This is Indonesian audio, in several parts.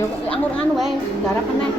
Yo anggur anu wae, garap meneh.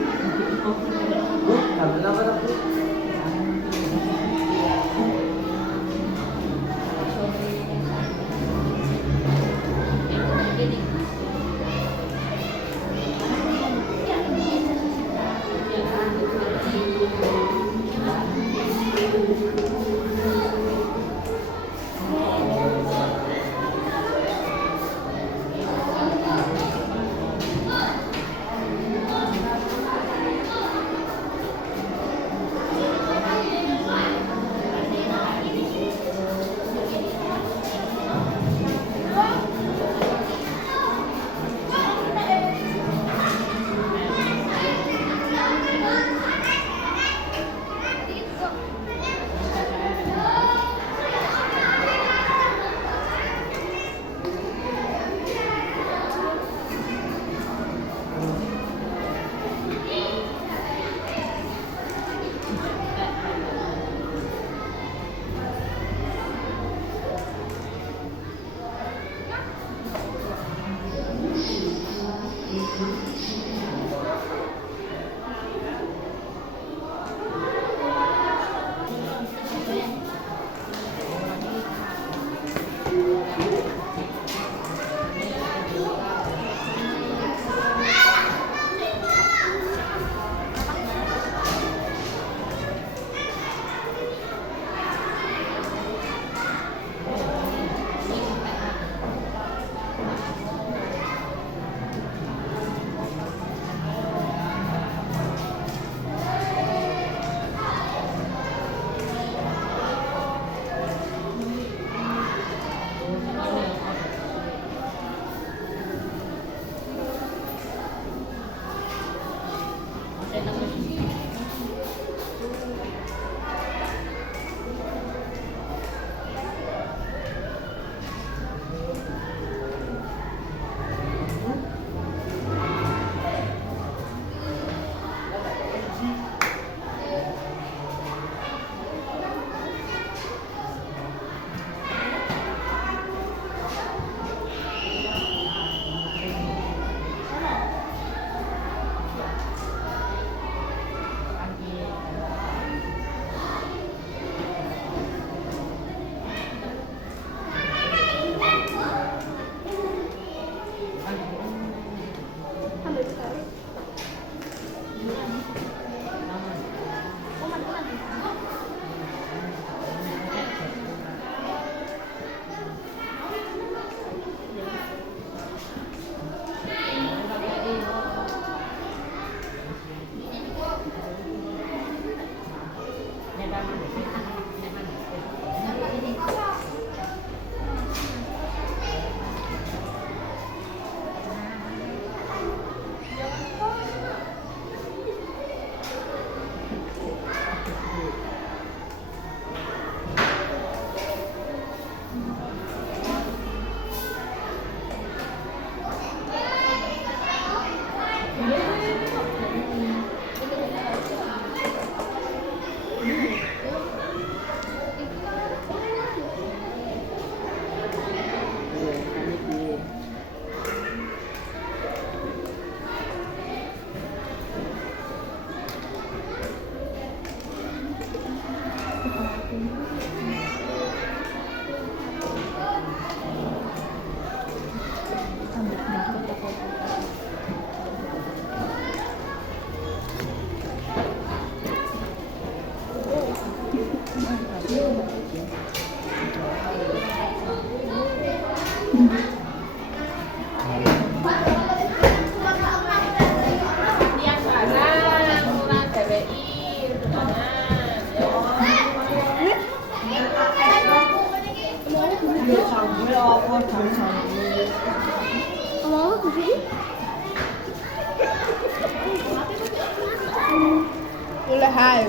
Boleh hai.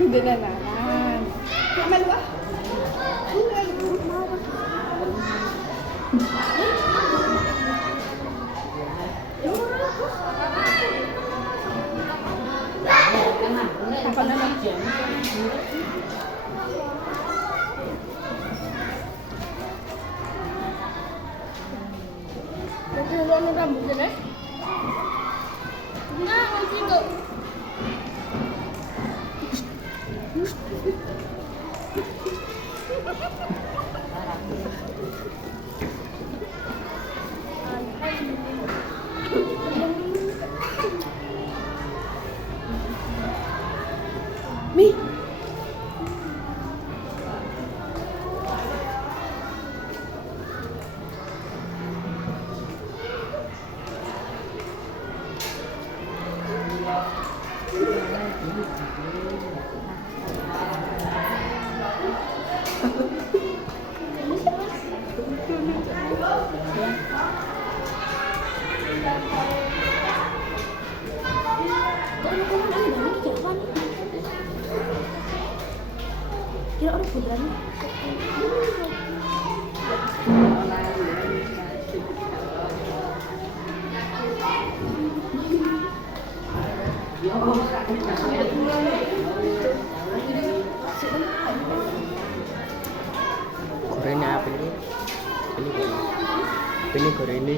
Hindi na naman. Maluwa. Apa namanya? rambutnya deh. Nah, ngasih enggak. Mi. Kira orang berani. Gorengnya apa ini? Ini goreng ini.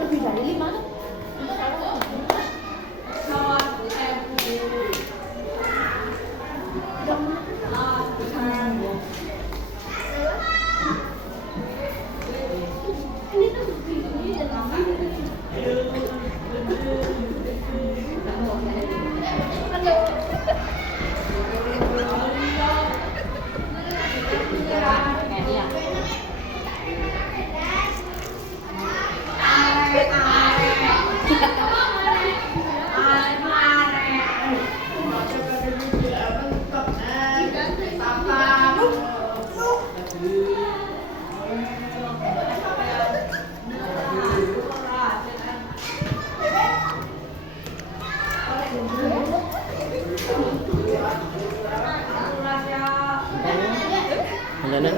Lebih dari 5 tuh. Makanan?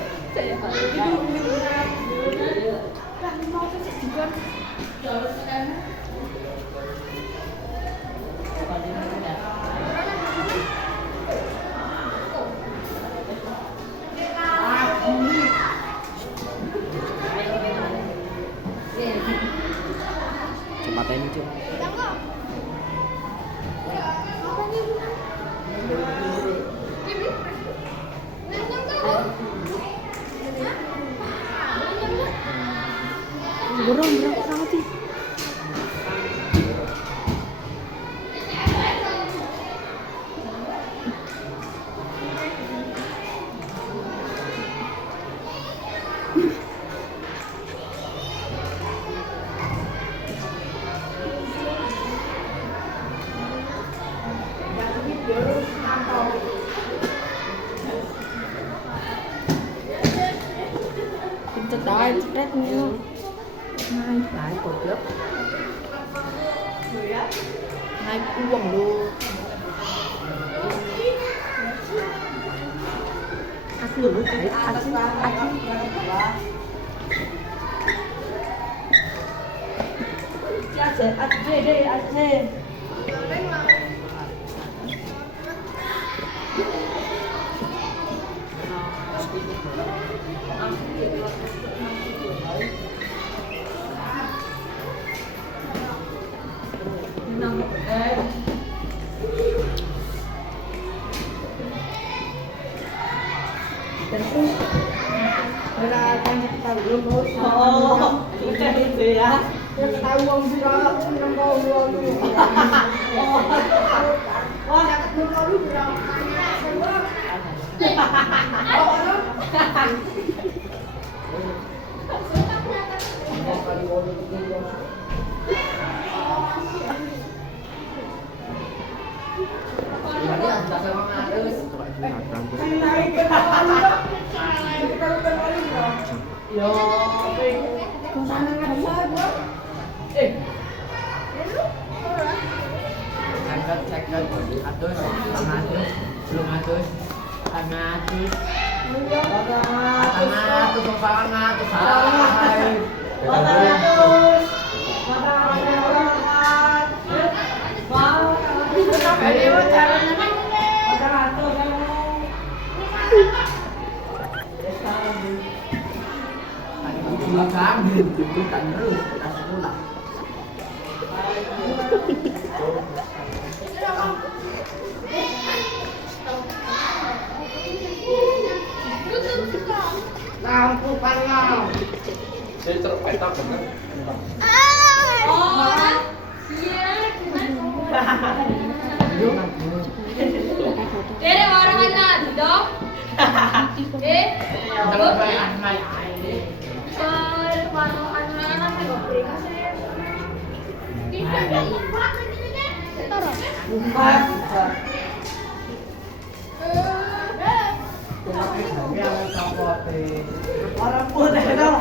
Cepat ini cuy. Burung berapa sangat sih? Cetak, cetak nih. Naik lại cột lớp. Naik uang lu. Aku lu thấy aku. Udah itu ya. Tahu uang sih kalau nang kau lu. Wah, lu bilang. Dere orang anak dong. Orang putih dong.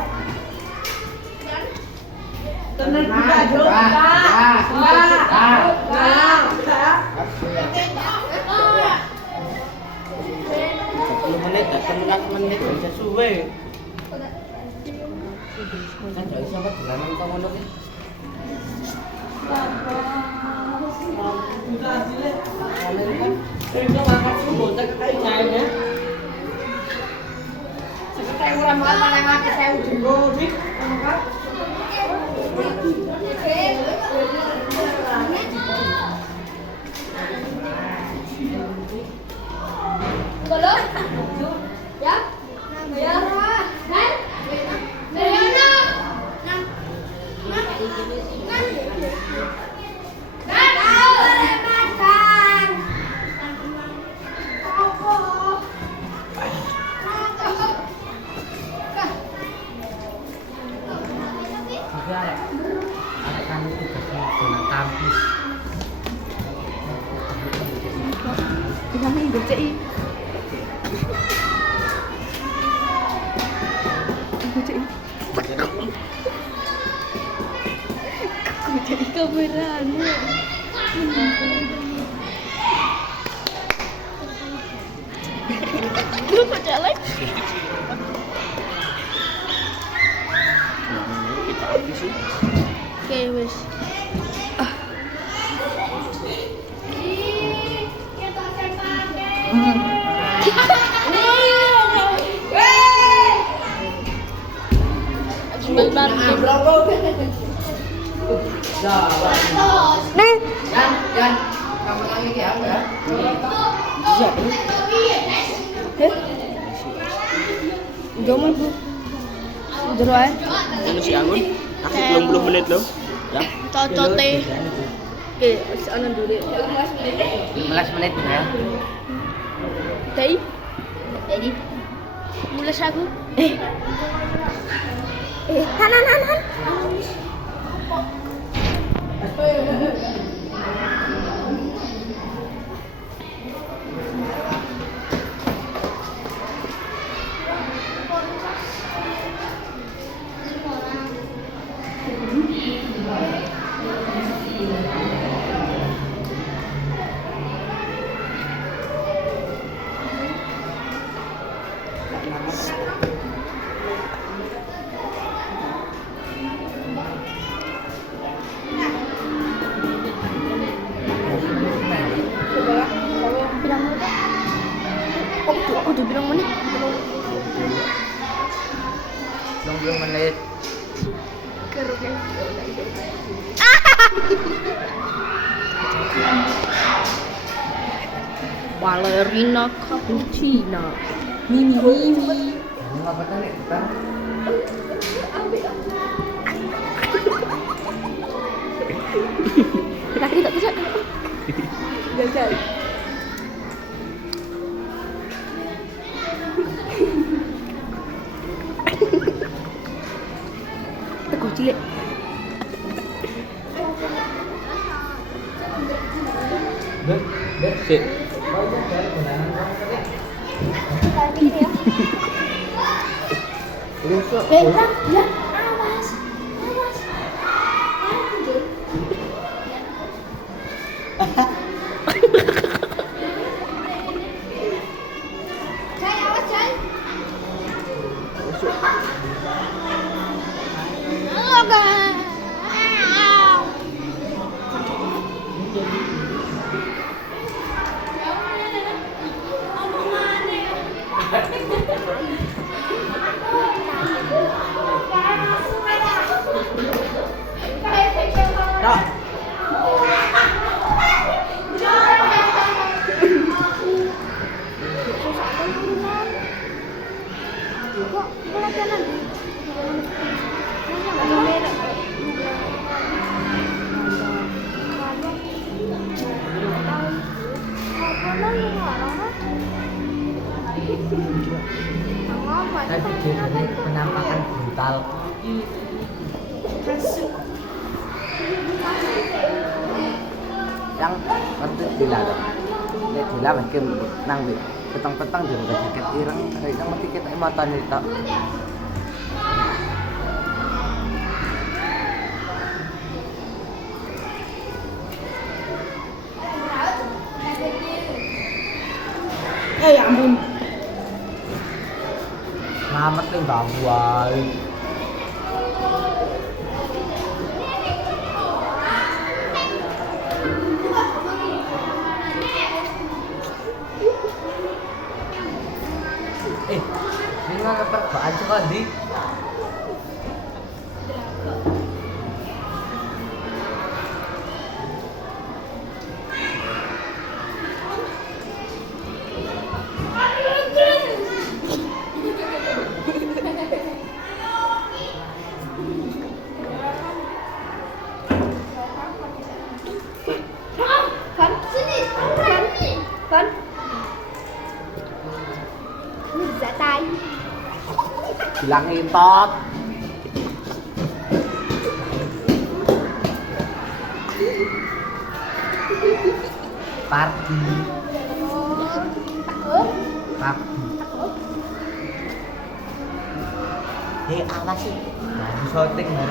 Tenang juga, juga. Menit, 15 menit bisa suwe. Kan gak bisa kok bulanan kok ngono ki. Udah asile. Kalau kan itu makan subuh tak kayak ya. Sekarang orang makan paling mati saya ujunggo dik. Kan? Belum? Ya? Ya? Kan? Dari mana? Ada kami tugasnya dengan kampus. Kami BCI. Aku jadi kameramu. Lu kok jalan? Kita habis sih. Oke, wes. Nih. Yan, kamu lagi kayak apa ya? Siap. Jomal bu. Jero ae. Ini si Angun. Aku belum 10 menit loh. Ya. Cocote. Oke, ana dulu. 15 menit ya. Tei. Tadi. Mulai aku. Han. 20 menit. Ballerina cappuccino. Mini mini. Apa tadi kita? Laki tak terjadi. Gagal. Teguh cilik. Sik. Rusak. Beta, ya, awas. Awas. Jai, awas Jai. Tadi biasanya penampakan brutal. Yang waktu dilarang, nek dilarang ke nang wit, petang-petang di rumah jaket ireng, yang mesti kita mata nih tak. Ya ampun. Selamat nih Mbak Buai. Ini nggak percobaan sih kok di. Van, sini. Van. Ini bisa tai. Bilangin tot. Party. Takut. Party. Hei awas sih. Lagi syuting kan.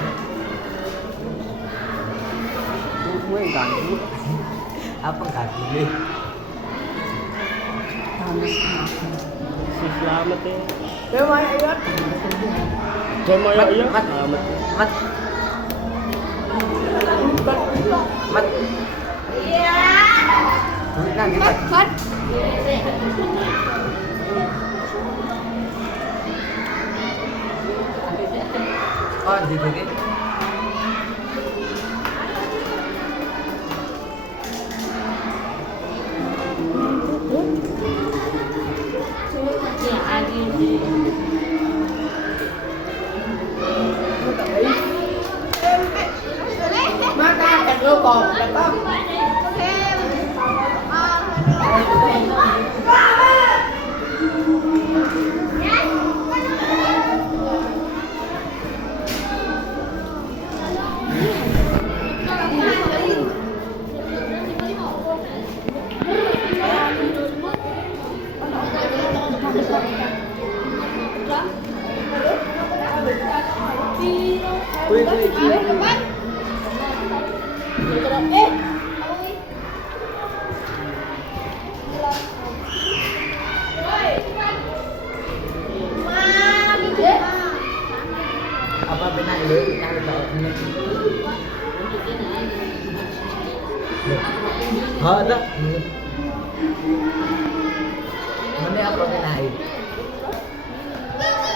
Gue ganggu. Apa ganggu nih? Selamat ya. Cuma ya. Cuma ya iya. Mat. Selamat. Mat. Mat. Iya. Duit nang gitu. Van. Oh, di sini. Apa benar ini? Kita tahu ini. Ada. Mana apa benar ini?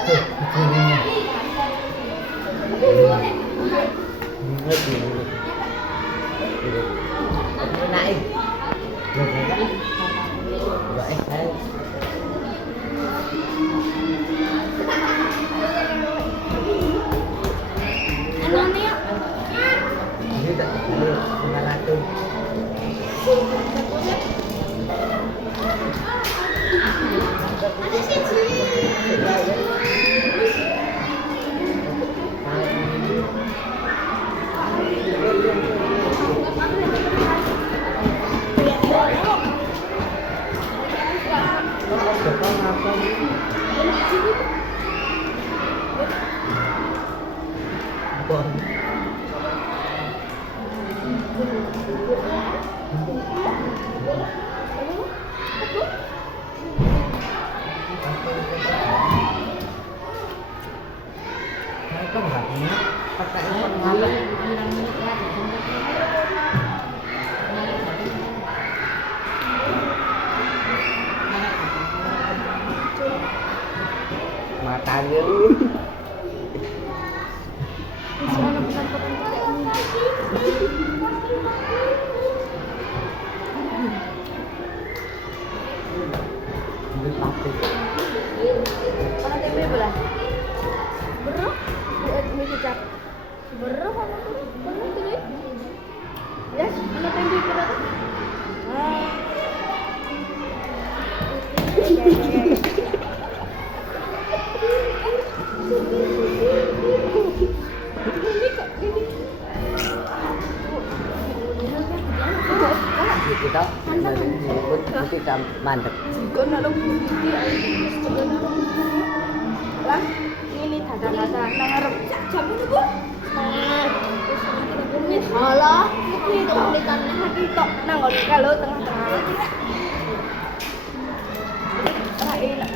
Tuh, ini. Ngerti. Naik. Ano niya? Ini tak mengalatu. Ada sih. Mata dia. Mana tempe bola? Bro, ini kecap. Bro, mana tuh? Bro tuh. Yes, mana tempe bola? Kita kita mantep. Jika nak lembut lah, ini tanda-tanda nang arep jam itu bu. Ini salah. Ini tuh kulitan hati tok. Nang kalau tengah-tengah. Enak.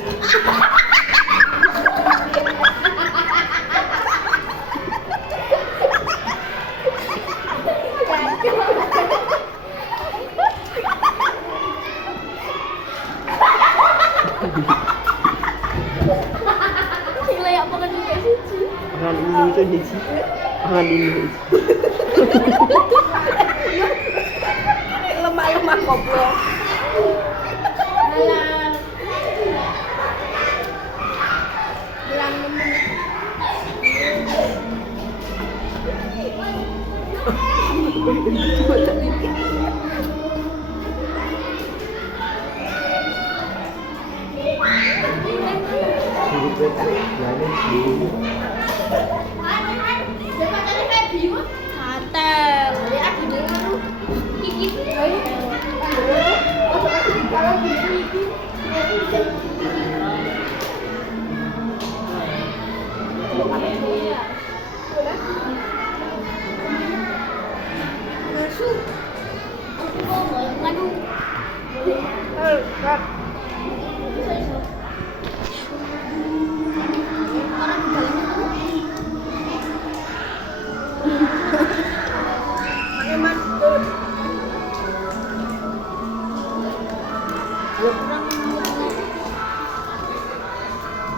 Sing layak makan juga sih. Pangan ini itu Cici. Pangan ini. Lemah-lemah goblok. Halang. Halang nemen. Katel. Ya aku dulu. Kiki. Masuk. Aku mau ngadu. Kat. Orang di dalamnya tuh. Eman.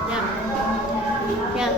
Ya.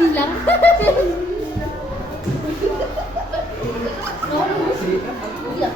Bilang. Iya.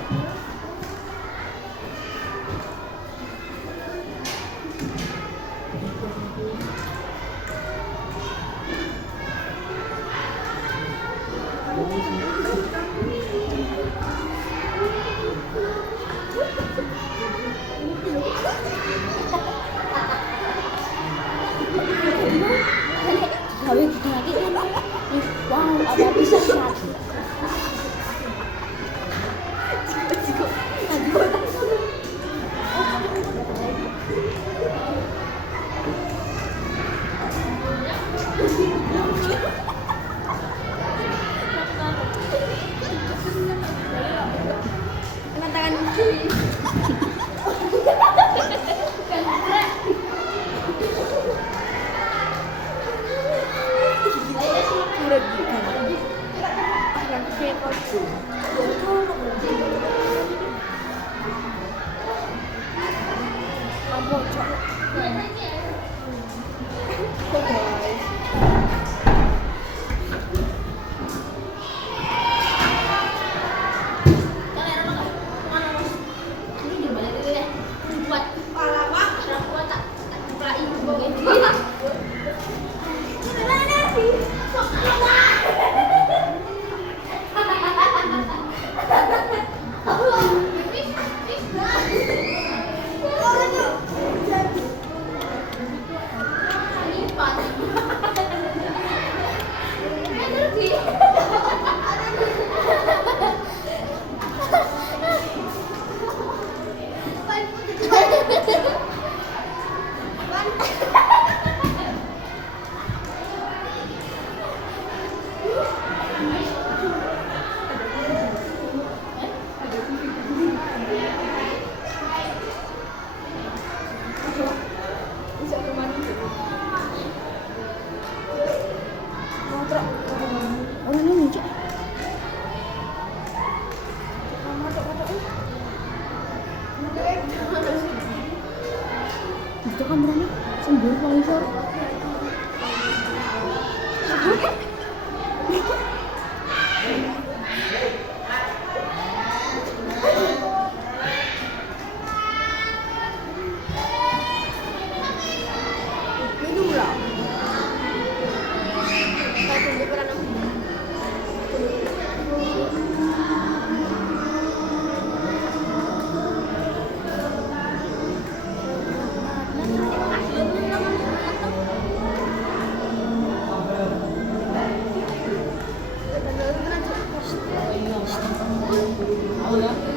Orang ini cek. Itu kameranya sembur monitor. Minum lah. Saya tunggu peranan. Mau ya?